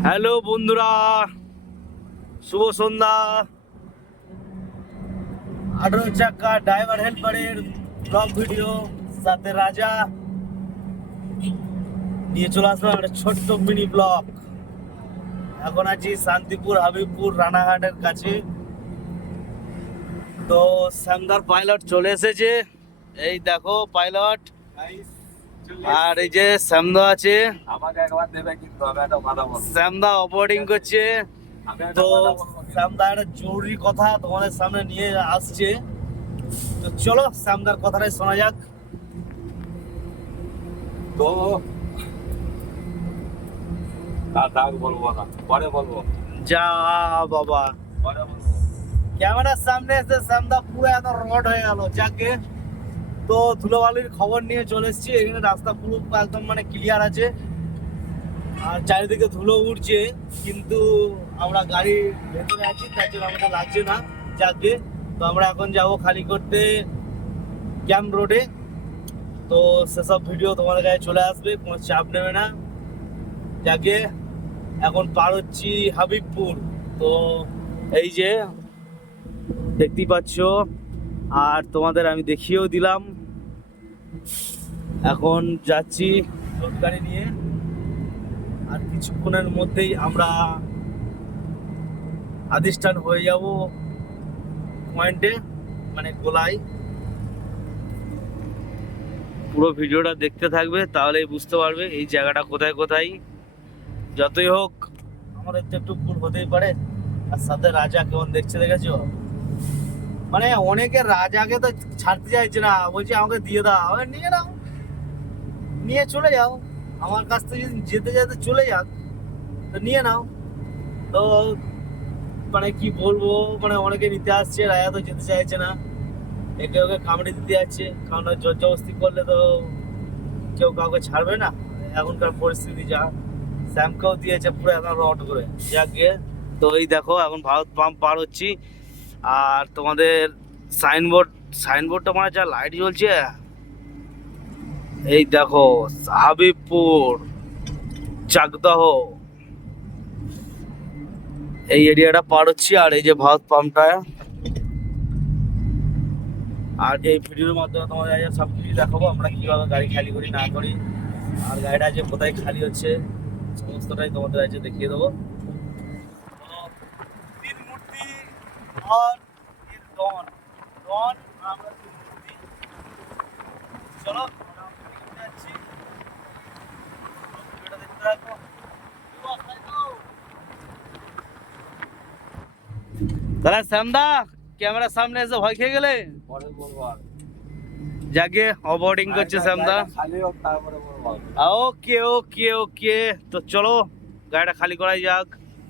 Hello বন্ধুরা, শুভ সন্ধ্যা। 18 চাকা driver হেল্পারের blog video সাথে রাজা নিয়ে চলে আসলাম একটা ছোট্ট মিনি ব্লগ। এখন আছি শান্তিপুর হাবিবপুর রানাঘাটের কাছে। তো শ্যামদার পাইলট চলে এসেছে, এই দেখো পাইলট। আর এই যে শ্যামদা আছে, আমাকে একবার দেবে কিন্তু আমি একটা কথা বলবো। শ্যামদা অপারেটিং করছে। আমি একটা তো কথা বলবো। শ্যামদা একটা জরুরি কথা তোমাদের সামনে নিয়ে আসছে। তো চলো শ্যামদার কথাটাই শোনা যাক। তো থাক বলবো না, পরে বলবো, যা বাবা, পরে বলবো। ক্যামেরার সামনে এসে শ্যামদা পুরো এত রড হয়ে গেল। যাকে তো ধুলোবালির খবর নিয়ে চলে এসেছি। এখানে রাস্তা পুরো একদম মানে ক্লিয়ার আছে, আর চারিদিকে ধুলো উঠছে, কিন্তু আমরা গাড়ি ভেতরে আছি তার জন্য আমাদের লাগছে না। যাকে তো আমরা এখন যাব খালি করতে ক্যাম্প রোডে। তো সেসব ভিডিও তোমাদের কাছে চলে আসবে, কোনো চাপ নেবে না। যাকে এখন পার হচ্ছি হাবিবপুর। তো এই যে দেখতেই পাচ্ছ, আর তোমাদের আমি দেখিয়েও দিলাম। এখন যাচ্ছি লোড গাড়ি নিয়ে, আর কিছুক্ষণের মধ্যেই আমরা আদিষ্ঠান হয়ে যাব পয়েন্টে, মানে গোলাই। পুরো ভিডিওটা দেখতে থাকবে, তাহলেই বুঝতে পারবে এই জায়গাটা কোথায় কোথায়। যতই হোক আমাদের তো একটু ভুল হতেই পারে। আর সাথে রাজা কেমন দেখছে দেখেছো, মানে অনেকে রাজাকে তো ছাড়তে চাইছে না, বলছে আমাকে দিয়ে দাও। আমি নিয়ে নাও, নিয়ে চলে যাও। আমার কাছ থেকে যদি যেতে যেতে চলে যাক তো নিয়ে নাও। তো মানে কি বলবো, মানে অনেকে নিতে আসছে, রাজা তো যেতে চাইছে না। একে ওকে কামড়ে দিতে যাচ্ছে, কারণ জোর জবরদস্তি করলে তো কেউ কাউকে ছাড়বে না। এখনকার পরিস্থিতি যা, স্যামকেও দিয়েছে পুরো এখন রড করে। যাক গিয়ে, তো এই দেখো এখন ভারত পাম্প পার হচ্ছি। আর তোমাদের সাইনবোর্ডটা মানে যা লাইট জ্বলছে, এই দেখো হাবিবপুর চাকদাহ এই এরিয়াটা পার হচ্ছি। আর এই যে ভারত পাম্পটা, আর এই ভিডিওর মাধ্যমে তোমাদের সব কিছু দেখাবো আমরা কিভাবে গাড়ি খালি করি না করি, আর গাড়িটা যে কোথায় খালি হচ্ছে সমস্তটাই তোমাদের কাছে দেখিয়ে দেবো। তিন মূর্তি আর এর ডন ডন, আমরা তিন মূর্তি। চলো আমরা খালি করতে যাচ্ছি, ভিডিওটা দেখতে থাকো। দাদা শ্যামদা, ক্যামেরার সামনে এসে ভয় খেয়ে গেলে? পরে বলবো। আর যাকে অবোর্ডিং করছে শ্যামদা। খালি হোক তারপরে বলবো। ওকে ওকে ওকে, তো চলো গাড়িটা খালি করাই যাক।